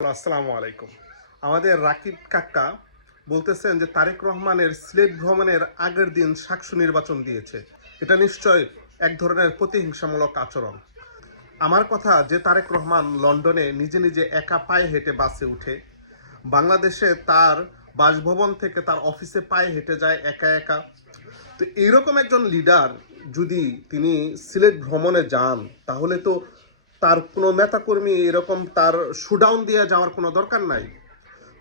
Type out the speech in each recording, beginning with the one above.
আসসালামু আলাইকুম। আমাদের রাকিব কাকা বলতেছেন যে তারেক রহমানের সিলেট ভ্রমণের আগের দিন সাকসু নির্বাচন দিয়েছে। এটা নিশ্চয় এক ধরনের প্রতিহিংসামূলক আচরণ। আমার কথা যে তারেক রহমান লন্ডনে নিজে নিজে একা পায়ে হেঁটে বাসে উঠে, বাংলাদেশে তার বাসভবন থেকে তার অফিসে পায়ে হেঁটে যায় একা একা। তো এইরকম একজন লিডার যদি তিনি সিলেট ভ্রমণে যান, তাহলে তো তার কোনো নেতাকর্মী এরকম তার শুডাউন দিয়ে যাওয়ার কোনো দরকার নাই।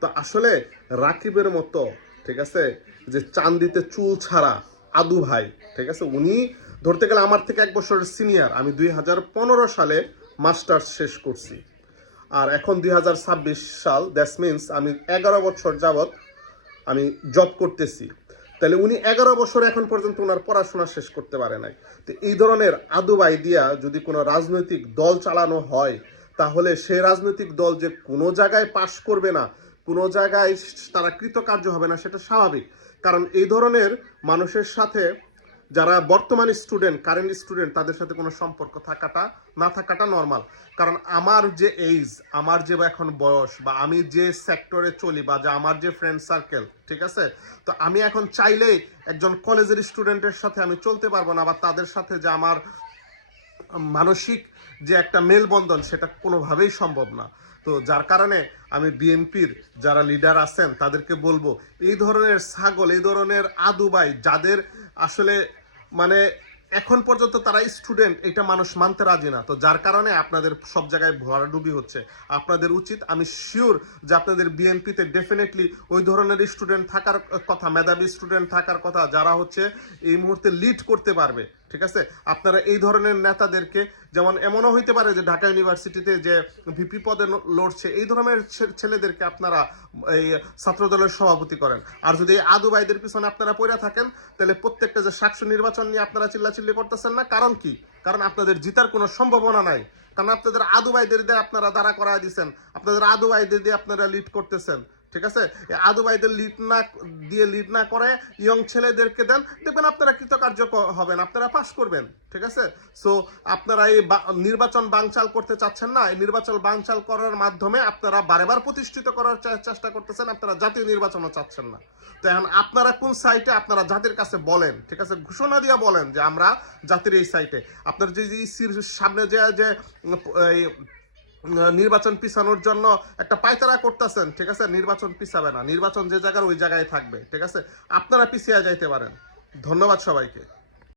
তো আসলে রাকিবের মতো, ঠিক আছে, যে চান্দিতে চুল ছাড়া আদু ভাই, ঠিক আছে, উনি ধরতে গেলে আমার থেকে 1 বছরের সিনিয়র। আমি 2015 সালে মাস্টার্স শেষ করছি, আর এখন 2026 সাল। দ্যাটস মিনস আমি 11 বছর যাবৎ আমি জব করতেছি। তাহলে উনি 11 বছর এখন পর্যন্ত ওনার পড়াশোনা শেষ করতে পারে নাই। তো এই ধরনের আদব আইডিয়া যদি কোনো রাজনৈতিক দল চালানো হয়, তাহলে সেই রাজনৈতিক দল যে কোনো জায়গায় পাশ করবে না, কোনো জায়গায় তারা কৃতকার্য হবে না, সেটা স্বাভাবিক। কারণ এই ধরনের মানুষের সাথে যারা বর্তমান স্টুডেন্ট, কারেন্ট স্টুডেন্ট, তাদের সাথে কোনো সম্পর্ক থাকাটা না থাকাটা নর্মাল। কারণ আমার যে এইজ, আমার যে এখন বয়স, বা আমি যে সেক্টরে চলি, বা যে আমার যে ফ্রেন্ড সার্কেল, ঠিক আছে, তো আমি এখন চাইলেই একজন কলেজের স্টুডেন্টের সাথে আমি চলতে পারবো না, বা তাদের সাথে যে আমার মানসিক যে একটা মেলবন্ধন, সেটা কোনোভাবেই সম্ভব না। তো যার কারণে আমি বিএনপির যারা লিডার আছেন তাদেরকে বলবো, এই ধরনের ছাগল, এই ধরনের আদুবাই, যাদের আসলে মানে এখন পর্যন্ত তারা স্টুডেন্ট, এটা মানুষ মানতে রাজি না। তো যার কারণে আপনাদের সব জায়গায় ভরাডুবি হচ্ছে। আপনাদের উচিত, আমি শিওর যে আপনাদের বিএনপিতে ডেফিনেটলি ওই ধরনের স্টুডেন্ট থাকার কথা, মেধাবী স্টুডেন্ট থাকার কথা, যারা হচ্ছে এই মুহূর্তে লিড করতে পারবে, ঠিক আছে। আপনারা এই ধরনের নেতাদেরকে, যেমন এমনও হইতে পারে যে ঢাকা ইউনিভার্সিটিতে যে ভিপি পদে লড়ছে, এই ধরনের ছেলেদেরকে আপনারা এই ছাত্রদলের সভাপতি করেন। আর যদি এই আদু ভাইদের পিছনে আপনারা পড়ে থাকেন, তাহলে প্রত্যেকটা যে সাকসু নির্বাচন নিয়ে আপনারা চিল্লাচিল্লি করতেছেন না, কারণ কি? কারণ আপনাদের জিতার কোনো সম্ভাবনা নাই। কারণ আপনাদের আদু ভাইদের দিয়ে আপনারা দাঁড়া করায় দিচ্ছেন, আপনাদের আদু ভাইদের দিয়ে আপনারা লিড করতেছেন, ঠিক আছে। আদু ভাইদের লিড না করে ইয়ং ছেলেদেরকে দেন, দেখবেন আপনারা কৃতকার্য হবেন, আপনারা পাস করবেন, ঠিক আছে। সো আপনারা এই নির্বাচন বানচাল করতে চাচ্ছেন না। এই নির্বাচন বানচাল করার মাধ্যমে আপনারা বারেবার প্রতিষ্ঠিত করার চেষ্টা করতেছেন, আপনারা জাতীয় নির্বাচনও চাচ্ছেন না। তো এখন আপনারা কোন সাইটে, আপনারা জাতির কাছে বলেন, ঠিক আছে, ঘোষণা দিয়ে বলেন যে আমরা জাতির এই সাইটে। আপনার যে সামনে যে নির্বাচন পিছানোর জন্য একটা পায়তারা করতেছেন, ঠিক আছে, নির্বাচন পিছাবে না। নির্বাচন যে জায়গার ওই জায়গায় থাকবে, ঠিক আছে। আপনারা পিছিয়ে যাইতে পারেন। ধন্যবাদ সবাইকে।